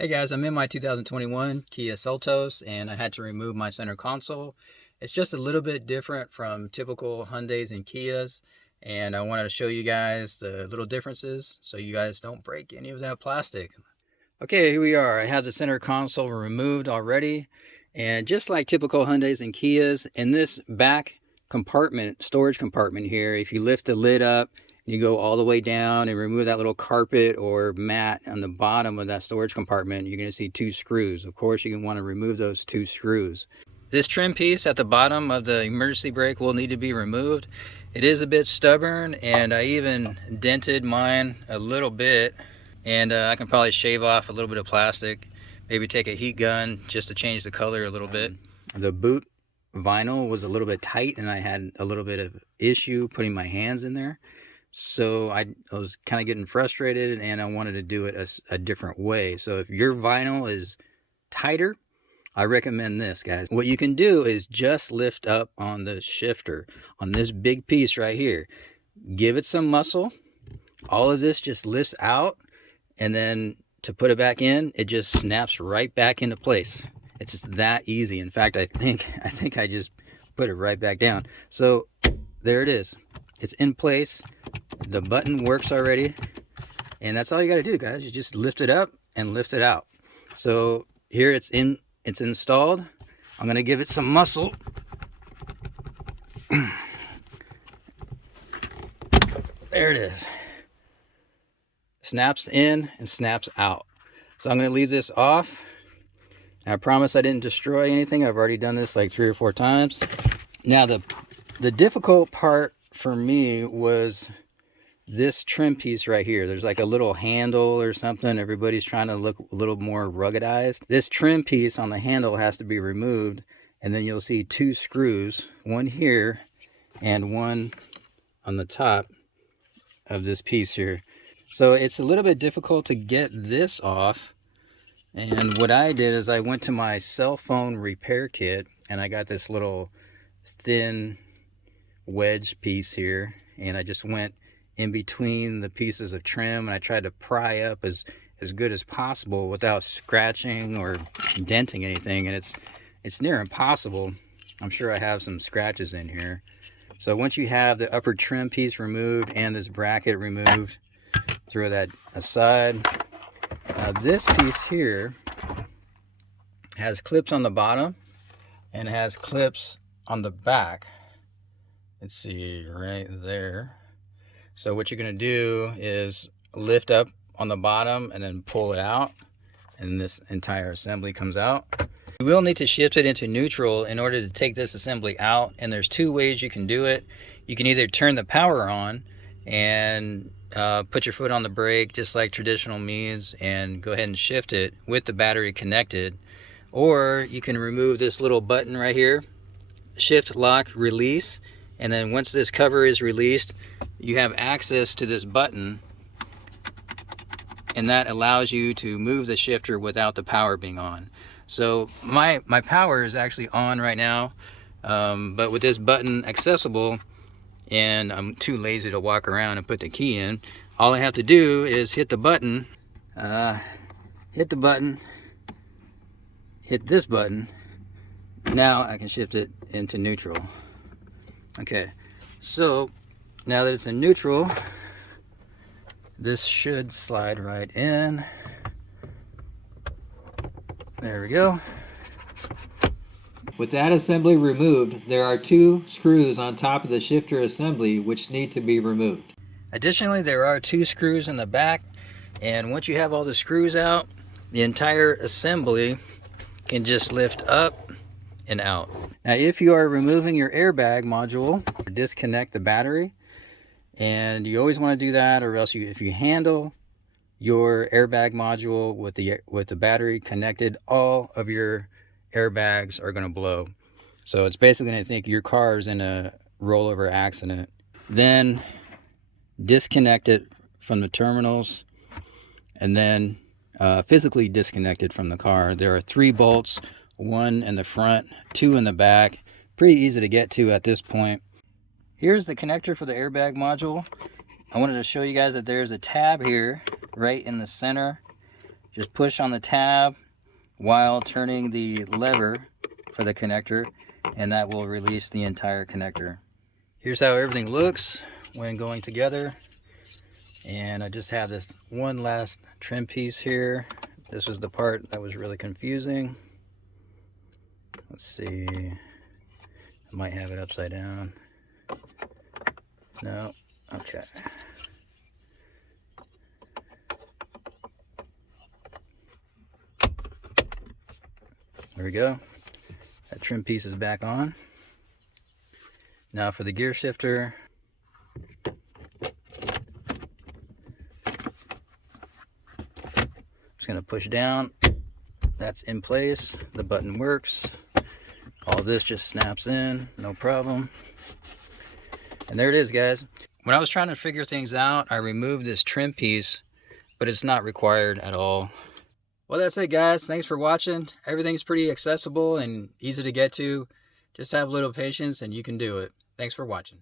Hey guys, I'm in my 2021 Kia Seltos and I had to remove my center console. It's just a little bit different from typical Hyundais and Kias, and I wanted to show you guys the little differences so you guys don't break any of that plastic. Okay, here we are. I have the center console removed already, and just like typical Hyundais and Kias, in this back compartment, storage compartment here, if you lift the lid up, you go all the way down and remove that little carpet or mat on the bottom of that storage compartment, you're going to see two screws. Of course, you can want to remove those two screws. This trim piece at the bottom of the emergency brake will need to be removed. It is a bit stubborn, and I even dented mine a little bit, and I can probably shave off a little bit of plastic, maybe take a heat gun just to change the color a little bit. The boot vinyl was a little bit tight and I had a little bit of issue putting my hands in there. So I was kind of getting frustrated and I wanted to do it a different way. So if your vinyl is tighter, I recommend this, guys. What you can do is just lift up on the shifter on this big piece right here. Give it some muscle. All of this just lifts out, and then to put it back in, it just snaps right back into place. It's just that easy. In fact, I think I just put it right back down. So there it is. It's in place. The button works already, and that's all you got to do, guys. You just lift it up and lift it out. So here it's installed. I'm gonna give it some muscle. There it is. Snaps in and snaps out. So I'm going to leave this off. I promise I didn't destroy anything. I've already done this like 3 or 4 times. Now the difficult part for me was this trim piece right here. There's like a little handle or something. Everybody's trying to look a little more ruggedized. This trim piece on the handle has to be removed, and then you'll see 2 screws, one here and one on the top of this piece here. So it's a little bit difficult to get this off. And what I did is I went to my cell phone repair kit and I got this little thin wedge piece here, and I just went in between the pieces of trim and I tried to pry up as good as possible without scratching or denting anything, and it's near impossible. I'm sure I have some scratches in here. So once you have the upper trim piece removed and this bracket removed, throw that aside. Now this piece here has clips on the bottom and has clips on the back. Let's see, right there. So what you're going to do is lift up on the bottom and then pull it out, and this entire assembly comes out. You will need to shift it into neutral in order to take this assembly out, and there's 2 ways you can do it. You can either turn the power on and put your foot on the brake just like traditional means and go ahead and shift it with the battery connected, or you can remove this little button right here, shift, lock, release, and then once this cover is released, you have access to this button, and that allows you to move the shifter without the power being on. So my power is actually on right now, but with this button accessible, and I'm too lazy to walk around and put the key in, all I have to do is hit the button, hit this button. Now I can shift it into neutral. Okay, so now that it's in neutral, this should slide right in. There we go. With that assembly removed, there are 2 screws on top of the shifter assembly which need to be removed. Additionally, there are 2 screws in the back, and once you have all the screws out, the entire assembly can just lift up and out. Now, if you are removing your airbag module, disconnect the battery, and you always want to do that, or else if you handle your airbag module with the battery connected, all of your airbags are going to blow. So it's basically going to think your car is in a rollover accident. Then disconnect it from the terminals, and then physically disconnect it from the car. There are 3 bolts, 1 in the front, 2 in the back. Pretty easy to get to at this point. Here's the connector for the airbag module. I wanted to show you guys that there's a tab here right in the center Just push on the tab while turning the lever for the connector, and that will release the entire connector. Here's how everything looks when going together. And I just have this one last trim piece here. This was the part that was really confusing. Let's see. I might have it upside down. No. Okay. There we go. That trim piece is back on. Now for the gear shifter. Just going to push down. That's in place. The button works. All this just snaps in, no problem. And there it is, guys. When I was trying to figure things out, I removed this trim piece, but it's not required at all. Well, that's it, guys. Thanks for watching. Everything's pretty accessible and easy to get to. Just have a little patience and you can do it. Thanks for watching.